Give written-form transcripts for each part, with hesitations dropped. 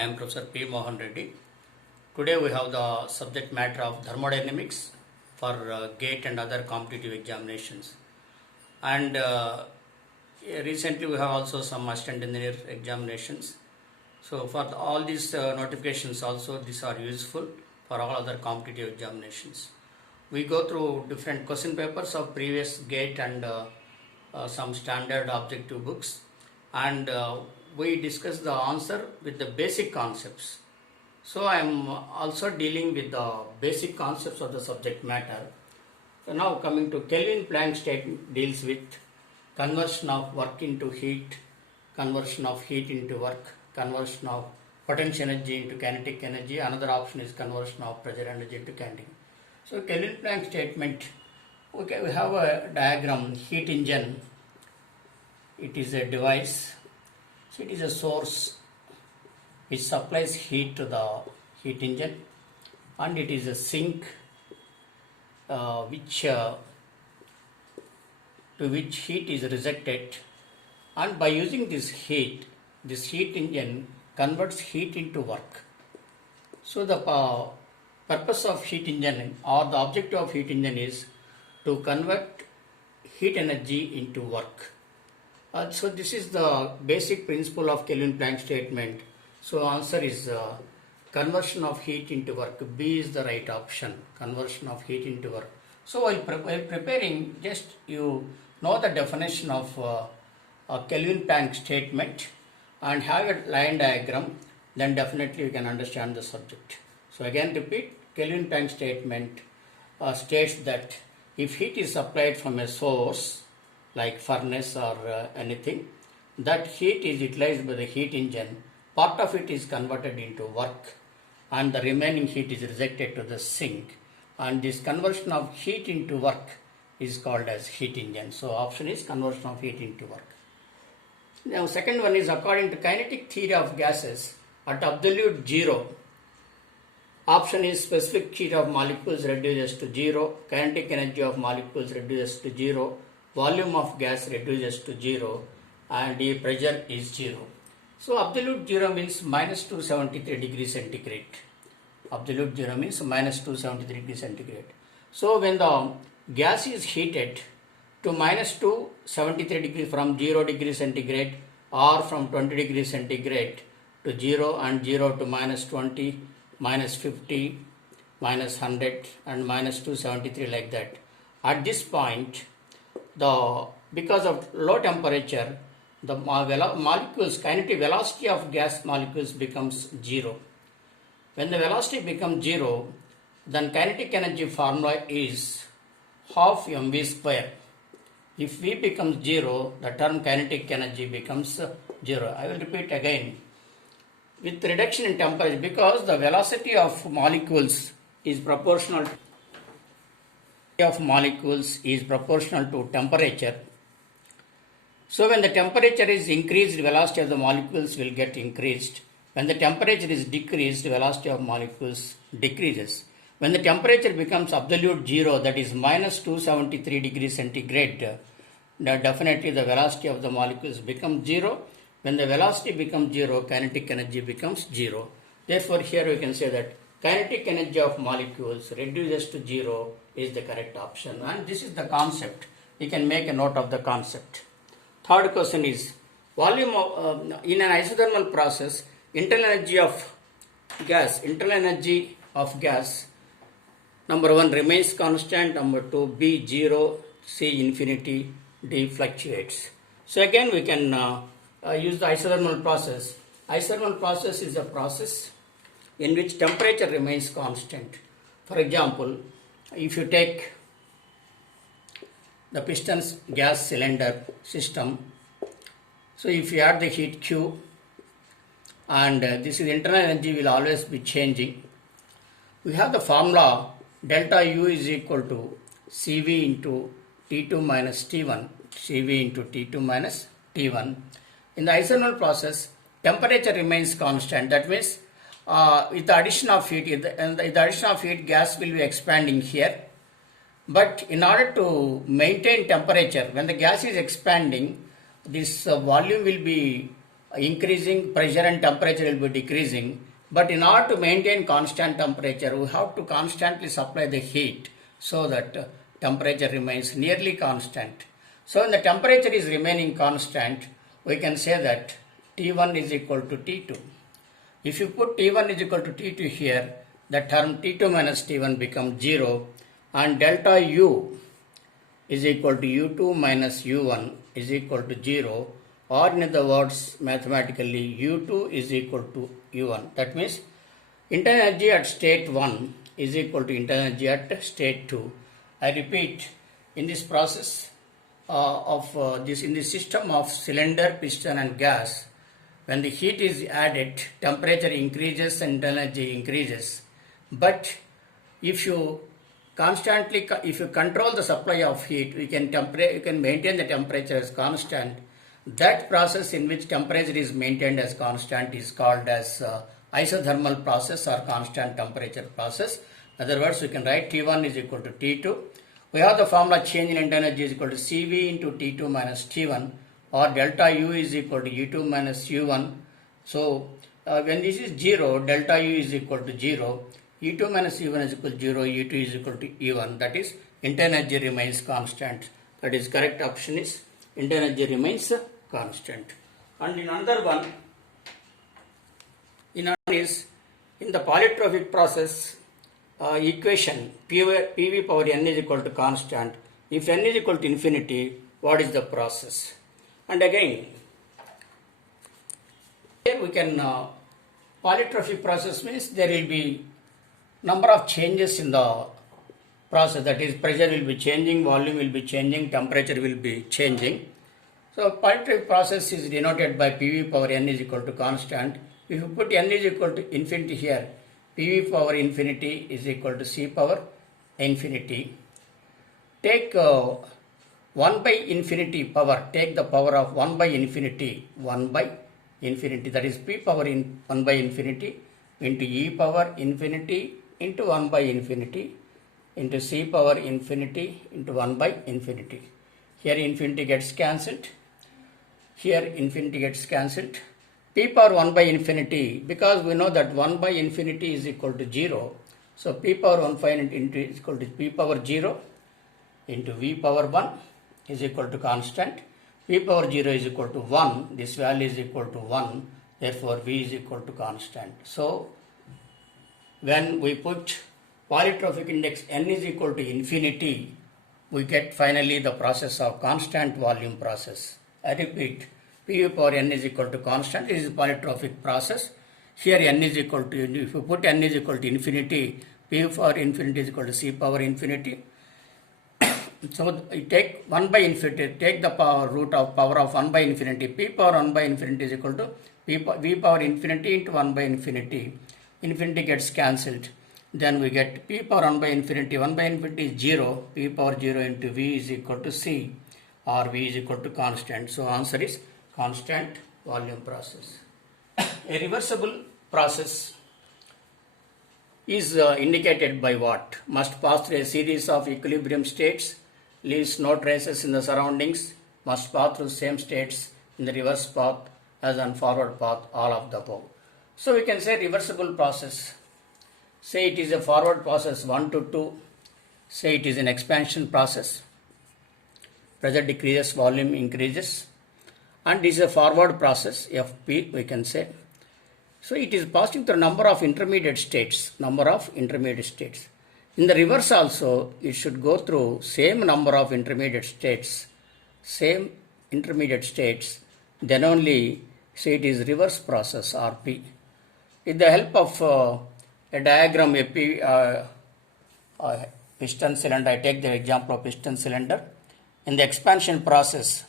I am Professor P. Mohan Reddy. Today we have the subject matter of thermodynamics for GATE and other competitive examinations. And recently we have also some assistant engineer examinations. So for all these notifications also, these are useful for all other competitive examinations. We go through different question papers of previous GATE and some standard objective books, and we discuss the answer with the basic concepts. So I am also dealing with the basic concepts of the subject matter. So now coming to Kelvin-Planck statement deals with conversion of work into heat, conversion of heat into work, conversion of potential energy into kinetic energy. Another option is conversion of pressure energy into kinetic. So Kelvin-Planck statement, okay, we have a diagram, heat engine. It is a device. So it is a source which supplies heat to the heat engine, and it is a sink to which heat is rejected, and by using this heat engine converts heat into work. So the purpose of heat engine or the objective of heat engine is to convert heat energy into work. So this is the basic principle of Kelvin-Planck statement. So answer is conversion of heat into work. B is the right option, conversion of heat into work. So while preparing, just you know the definition of a Kelvin-Planck statement and have a line diagram, then definitely you can understand the subject. So again repeat, Kelvin-Planck statement states that if heat is supplied from a source like furnace or anything, that heat is utilized by the heat engine. Part of it is converted into work and the remaining heat is rejected to the sink, and this conversion of heat into work is called as heat engine. So option is conversion of heat into work. Now second one is according to kinetic theory of gases at absolute zero. Option is specific heat of molecules reduces to zero, kinetic energy of molecules reduces to zero, volume of gas reduces to zero, and the pressure is zero. So absolute zero means minus 273 degrees centigrade. Absolute zero means minus 273 degrees centigrade. So when the gas is heated to minus 273 degrees from 0 degrees centigrade or from 20 degrees centigrade to 0 and 0 to minus 20, minus 50, minus 100 and minus 273 like that. At this point, because of low temperature, the molecules, kinetic velocity of gas molecules becomes zero. When the velocity becomes zero, then kinetic energy formula is half mv square. If v becomes zero, the term kinetic energy becomes zero. I will repeat again. With reduction in temperature, because the velocity of molecules is proportional to temperature. So when the temperature is increased, velocity of the molecules will get increased. When the temperature is decreased, velocity of molecules decreases. When the temperature becomes absolute zero, that is minus 273 degrees centigrade, definitely the velocity of the molecules becomes zero. When the velocity becomes zero, kinetic energy becomes zero. Therefore, here we can say that kinetic energy of molecules reduces to zero is the correct option. And this is the concept. You can make a note of the concept. Third question is, volume of, in an isothermal process, internal energy of gas, number 1 remains constant, number 2 B 0, C infinity, D fluctuates. So again we can use the isothermal process. Isothermal process is a process in which temperature remains constant. For example, if you take the piston's gas cylinder system, so if you add the heat Q, and this is internal energy will always be changing, we have the formula delta U is equal to Cv into T2 minus T1, Cv into T2 minus T1. In the isothermal process, temperature remains constant. That means with the addition of heat, gas will be expanding here. But in order to maintain temperature, when the gas is expanding, this volume will be increasing, pressure and temperature will be decreasing. But in order to maintain constant temperature, we have to constantly supply the heat so that temperature remains nearly constant. So when the temperature is remaining constant, we can say that T1 is equal to T2. If you put T1 is equal to T2 here, the term T2 minus T1 becomes 0, and delta U is equal to U2 minus U1 is equal to 0, or in other words, mathematically U2 is equal to U1. That means internal energy at state 1 is equal to internal energy at state 2. I repeat, in this process in the system of cylinder, piston and gas, when the heat is added, temperature increases and energy increases. But if you control the supply of heat, you can maintain the temperature as constant. That process in which temperature is maintained as constant is called as isothermal process or constant temperature process. In other words, we can write T1 is equal to T2. We have the formula change in internal energy is equal to Cv into T2 minus T1, or delta U is equal to U2 minus U1. So when this is 0, delta U is equal to 0, U2 minus U1 is equal to 0, U2 is equal to U1. That is, internal energy remains constant. That is, correct option is internal energy remains constant. And in another one, in the polytropic process, equation PV power n is equal to constant. If n is equal to infinity, what is the process? And again, here we can polytropic process means there will be number of changes in the process. That is, pressure will be changing, volume will be changing, temperature will be changing. So polytropic process is denoted by PV power n is equal to constant. If you put n is equal to infinity here, PV power infinity is equal to C power infinity. Take 1 by infinity power, take the power of 1 by infinity, that is P power 1 by infinity into E power infinity into 1 by infinity into C power infinity into 1 by infinity. Here infinity gets cancelled. Here infinity gets cancelled. P power 1 by infinity, because we know that 1 by infinity is equal to 0. So P power 1 by infinity is equal to P power 0 into V power 1 is equal to constant. P power 0 is equal to 1. This value is equal to 1. Therefore, V is equal to constant. So when we put polytropic index n is equal to infinity, we get finally the process of constant volume process. I repeat, PV power n is equal to constant. This is polytropic process. Here n is equal to, if you put n is equal to infinity, PV power infinity is equal to C power infinity. So you take 1 by infinity, take the root of power of 1 by infinity. P power 1 by infinity is equal to V power infinity into 1 by infinity. Infinity gets cancelled. Then we get P power 1 by infinity. 1 by infinity is 0. P power 0 into V is equal to C, or V is equal to constant. So answer is constant volume process. A reversible process is indicated by what? Must pass through a series of equilibrium states, leaves no traces in the surroundings, must pass through same states in the reverse path as on forward path, all of the above. So we can say reversible process. Say it is a forward process 1 to 2. Say it is an expansion process. Pressure decreases, volume increases. And this is a forward process, FP we can say. So it is passing through number of intermediate states. In the reverse also, it should go through same number of intermediate states. Then only say it is reverse process, RP. With the help of a diagram, piston cylinder, I take the example of piston cylinder. In the expansion process,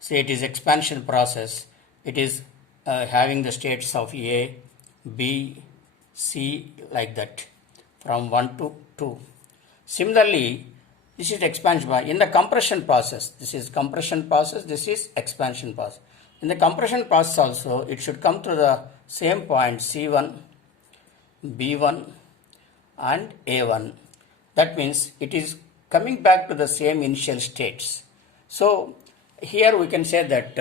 say it is expansion process, it is having the states of A, B, C, like that, from 1 to 2. Similarly, this is expansion process. In the compression process, this is compression process, this is expansion process. In the compression process also, it should come to the same point C1, B1 and A1. That means it is coming back to the same initial states. So here we can say that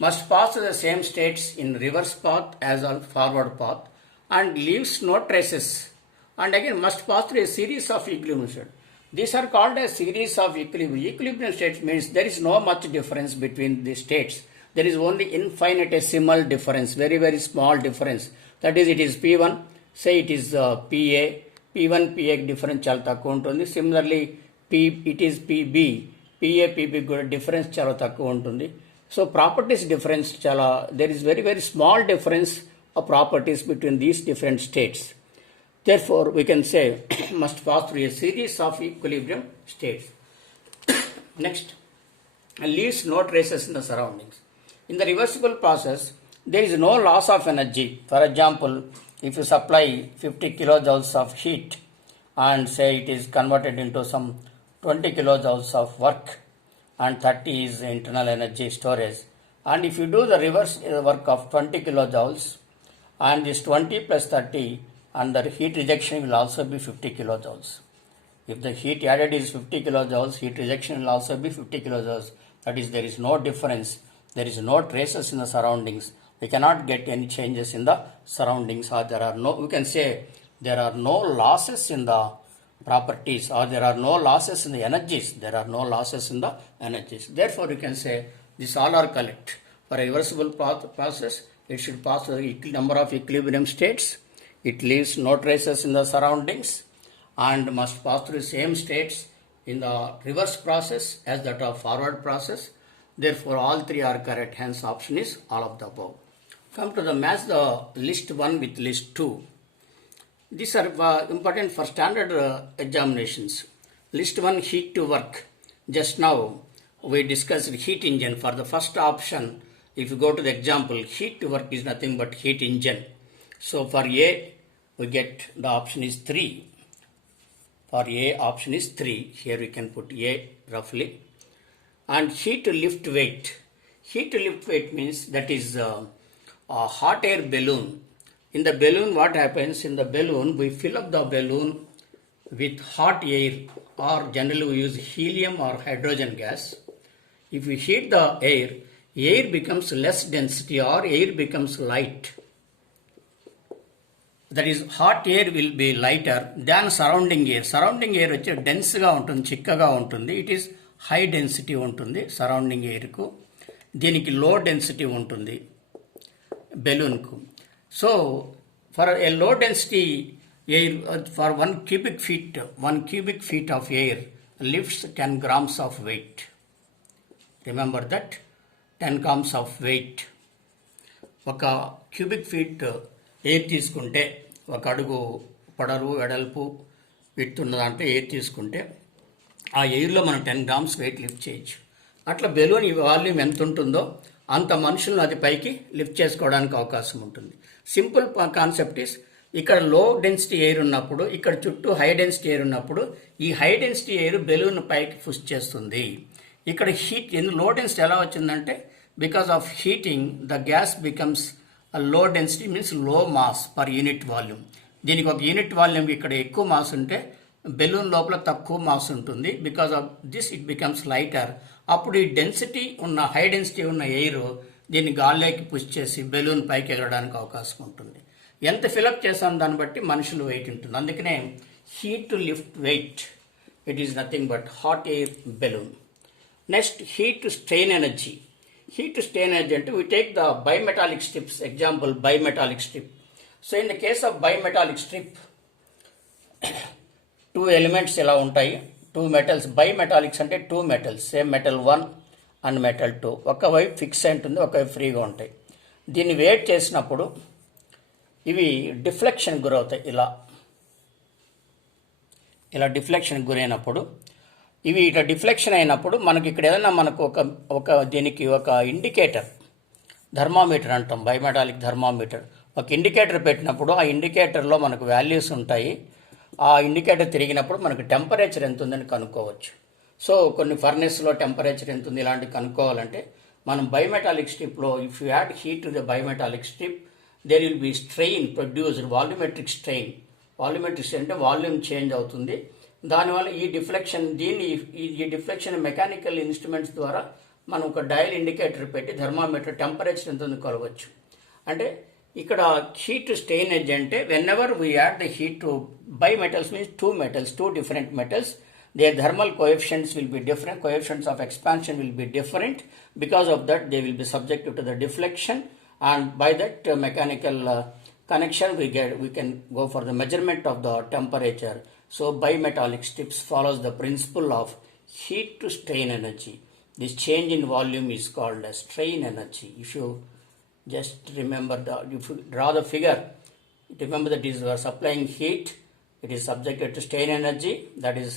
must pass through the same states in reverse path as on forward path and leaves no traces, and again must pass through a series of equilibrium states. These are called a series of equilibrium. Equilibrium states means there is no much difference between the states. There is only infinitesimal difference, very very small difference. That is, it is P1, say it is PA, P1 PA difference చాలా తక్కువ ఉంటుంది. Similarly it is PB, PA PB కూడా difference చాలా తక్కువ ఉంటుంది. So properties difference చాలా, there is very very small difference of properties between these different states. Therefore we can say must pass through a series of equilibrium states. Next, leaves no traces in the surroundings. In the reversible process, there is no loss of energy. For example, if you supply 50 kilojoules of heat and say it is converted into some 20 kilojoules of work and 30 is internal energy storage, and if you do the reverse work of 20 kilojoules and this 20 plus 30, and the heat rejection will also be 50 kilojoules. If the heat added is 50 kilojoules, heat rejection will also be 50 kilojoules. That is, there is no difference. There is no traces in the surroundings. We cannot get any changes in the surroundings, or there are no, we can say there are no losses in the properties, or there are no losses in the energies. There are no losses in the energies. Therefore, you can say these all are correct. For a reversible process, it should pass the number of equilibrium states. It leaves no traces in the surroundings and must pass through the same states in the reverse process as that of forward process. Therefore, all three are correct. Hence, option is all of the above. Come to the match the list 1 with list 2. These are important for standard examinations. List 1, heat to work. Just now we discussed heat engine. For the first option, if you go to the example, heat to work is nothing but heat engine. So for A, we get the option is 3. For A, option is 3. Here we can put A roughly. And heat to lift weight. Heat to lift weight means that is a hot air balloon. In the balloon, what happens? In the balloon, we fill up the balloon with hot air, or generally we use helium or hydrogen gas. If we heat the air, air becomes less density or air becomes light. That is, hot air will be lighter than surrounding air. Surrounding air వచ్చి డెన్స్గా ఉంటుంది, చిక్కగా ఉంటుంది. It is high density ఉంటుంది surrounding ఎయిర్కు. దీనికి low density ఉంటుంది బెలూన్కు. So for a low density air, for 1 cubic feet of air lifts 10 grams of weight. Remember that 10 grams of weight. ఒక క్యూబిక్ ఫీట్ ఎయిర్ తీసుకుంటే, ఒక అడుగు పొడవు వెడల్పు విడ్త్ ఉన్న దాంట్లో ఎయిర్ తీసుకుంటే ఆ ఎయిర్లో మనం 10 grams వెయిట్ లిఫ్ట్ చేయొచ్చు. అట్లా బెలూన్ వాల్యూమ్ ఎంత ఉంటుందో అంత మనుషులను అది పైకి లిఫ్ట్ చేసుకోవడానికి అవకాశం ఉంటుంది. సింపుల్ కాన్సెప్ట్ ఇస్, ఇక్కడ లో డెన్సిటీ ఎయిర్ ఉన్నప్పుడు, ఇక్కడ చుట్టూ హై డెన్సిటీ ఎయిర్ ఉన్నప్పుడు ఈ హై డెన్సిటీ ఎయిర్ బెలూన్ పైకి పుష్ చేస్తుంది. ఇక్కడ హీట్ లో డెన్సిటీ ఎలా వచ్చిందంటే, because of heating the gas becomes low density means లో మాస్ పర్ యూనిట్ వాల్యూమ్. దీనికి ఒక యూనిట్ వాల్యూమ్ ఇక్కడ ఎక్కువ మాస్ ఉంటే బెలూన్ లోపల తక్కువ మాస్ ఉంటుంది. Because of this it becomes lighter. అప్పుడు ఈ డెన్సిటీ ఉన్న, హై డెన్సిటీ ఉన్న ఎయిర్ దీన్ని గాల్లోకి పుష్ చేసి బెలూన్ పైకి ఎగరడానికి అవకాశం ఉంటుంది. ఎంత ఫిలప్ చేసాం దాన్ని బట్టి మనుషులు వెయిట్ ఉంటుంది. అందుకనే heat to lift weight, it is nothing but hot air balloon. Next, heat to strain energy. Heat to strain energy అంటే we take the bimetallic strips, example bimetallic strip. So in the case of bimetallic strip, 2 elements ఎలా ఉంటాయి, 2 metals. bimetallics అంటే 2 metals, same metal 1 and metal 2. ఒకవైపు fix అయి ఉంటుంది, ఒకవైపు ఫ్రీగా ఉంటాయి. దీన్ని వెయిట్ చేసినప్పుడు ఇవి డిఫ్లెక్షన్ గురవుతాయి. ఇలా డిఫ్లెక్షన్ గురైనప్పుడు, ఇవి ఇట్లా డిఫ్లెక్షన్ అయినప్పుడు మనకి ఇక్కడ ఏదైనా మనకు ఒక దీనికి ఒక ఇండికేటర్, థర్మామీటర్ అంటాం, బయోమెటాలిక్ థర్మామీటర్. ఒక ఇండికేటర్ పెట్టినప్పుడు ఆ ఇండికేటర్లో మనకు వాల్యూస్ ఉంటాయి. ఆ ఇండికేటర్ తిరిగినప్పుడు మనకు టెంపరేచర్ ఎంత ఉందని కనుక్కోవచ్చు. సో కొన్ని ఫర్నెస్లో టెంపరేచర్ ఎంత ఉంది ఇలాంటివి కనుక్కోవాలంటే మనం బయోమెటాలిక్ స్ట్రిప్లో if you add heat to the bimetallic strip there will be strain produced, volumetric strain. Volumetric strain అంటే వాల్యూమ్ చేంజ్ అవుతుంది. దానివల్ల ఈ డిఫ్లెక్షన్ మెకానికల్ ఇన్స్ట్రుమెంట్స్ ద్వారా మనం ఒక డయల్ ఇండికేటర్ పెట్టి థర్మామీటర్ టెంపరేచర్ ఎంత ఉంది కొలవచ్చు. అంటే ఇక్కడ హీట్ స్టెయిన్ ఎడ్జ్ అంటే whenever we add the heat to bimetals means two different metals, their thermal coefficients will be different, coefficients of expansion will be different. Because of that they will be subjected to the deflection, and by that mechanical connection we can go for the measurement of the temperature. So bimetallic strips follows the principle of heat to strain energy. This change in volume is called as strain energy. If you just remember if you draw the figure, remember that is we are supplying heat, it is subjected to strain energy, that is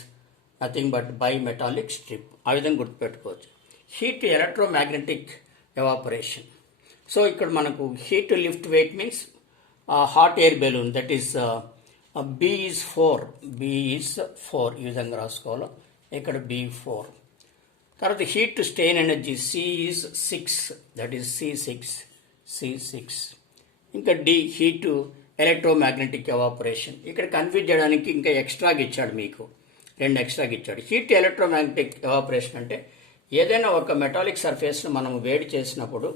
nothing but bimetallic strip. ఆ విధంగా గుర్తుపెట్టుకోవచ్చు. Heat electromagnetic evaporation. So ఇక్కడ మనకు heat lift weight means hot air balloon, that is B is 4 ఈ విధంగా రాసుకోవాలి. ఇక్కడ B4. తర్వాత heat to strain energy C is 6, that is C6. ఇంకా D heat to electromagnetic evaporation. ఇక్కడ కన్ఫ్యూజ్ చేయడానికి ఇంకా ఎక్స్ట్రాగా ఇచ్చాడు, మీకు 2 ఎక్స్ట్రాగా ఇచ్చాడు. హీట్ ఎలక్ట్రోమాగ్నెటిక్ ఎవాపరేషన్ అంటే ఏదైనా ఒక మెటాలిక్ సర్ఫేస్ను మనం వేడి చేసినప్పుడు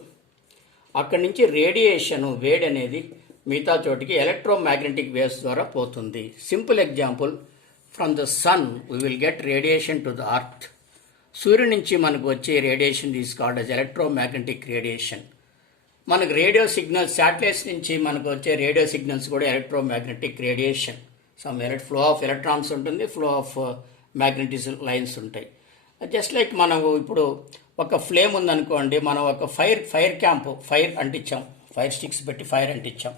అక్కడి నుంచి రేడియేషన్ వేడి అనేది మిగతా చోటికి ఎలక్ట్రోమాగ్నెటిక్ వేవ్స్ ద్వారా పోతుంది. Simple example, from the sun we will get radiation to the earth. సూర్యుడి నుంచి మనకు వచ్చే radiation is called as electromagnetic radiation. మనకు రేడియో సిగ్నల్స్, శాటిలైట్స్ నుంచి మనకు వచ్చే రేడియో సిగ్నల్స్ కూడా electromagnetic radiation. Some flow of electrons ఉంటుంది, ఫ్లో ఆఫ్ మ్యాగ్నెటిక్ లైన్స్ ఉంటాయి. జస్ట్ లైక్ మనకు ఇప్పుడు ఒక ఫ్లేమ్ ఉందనుకోండి, మనం ఒక ఫైర్ అంటించాం, ఫైర్ స్టిక్స్ పెట్టి ఫైర్ అంటించాం.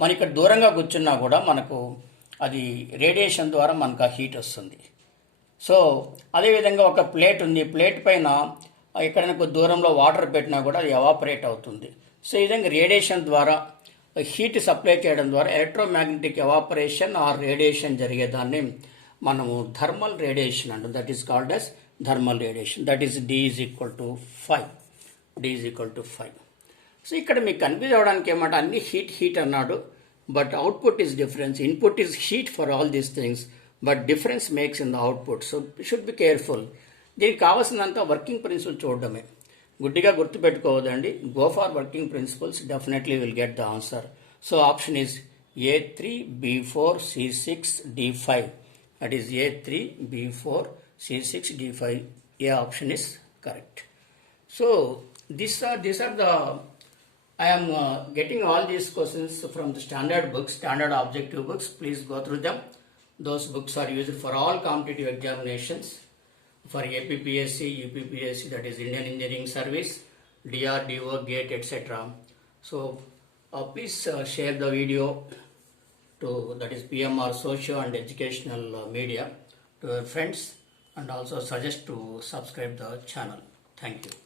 మన ఇక్కడ దూరంగా కూర్చున్నా కూడా మనకు అది రేడియేషన్ ద్వారా మనకు ఆ హీట్ వస్తుంది. సో అదేవిధంగా ఒక ప్లేట్ ఉంది, ప్లేట్ పైన ఎక్కడైనా దూరంలో వాటర్ పెట్టినా కూడా అది ఎవాపరేట్ అవుతుంది. సో ఈ విధంగా రేడియేషన్ ద్వారా హీట్ సప్లై చేయడం ద్వారా ఎలక్ట్రోమాగ్నెటిక్ ఎవాపరేషన్ ఆర్ రేడియేషన్ జరిగేదాన్ని మనము థర్మల్ రేడియేషన్ అంటాం. That is called as thermal radiation. That is D is equal to 5. So ఇక్కడ మీకు కన్ఫ్యూజ్ అవ్వడానికి ఏమంటే అన్ని హీట్ అన్నాడు, but output is difference. Input is heat for all these things, but difference makes in the output. So should be careful. దీనికి కావాల్సినంత working principle చూడడమే, గుడ్డిగా గుర్తుపెట్టుకోవద్దండి. Go for working principles, definitely will get the answer. So option is A3, B4, C6, D5. That is A3, B4, C6, D5. A option is correct. So these are the I am getting all these questions from the standard books, standard objective books. Please go through them. Those books are used for all competitive examinations, for APPSC, UPPSC, that is Indian Engineering Service, DRDO, GATE, etc. So please share the video to, that is PMR Socio and Educational Media, to your friends, and also suggest to subscribe the channel. Thank you.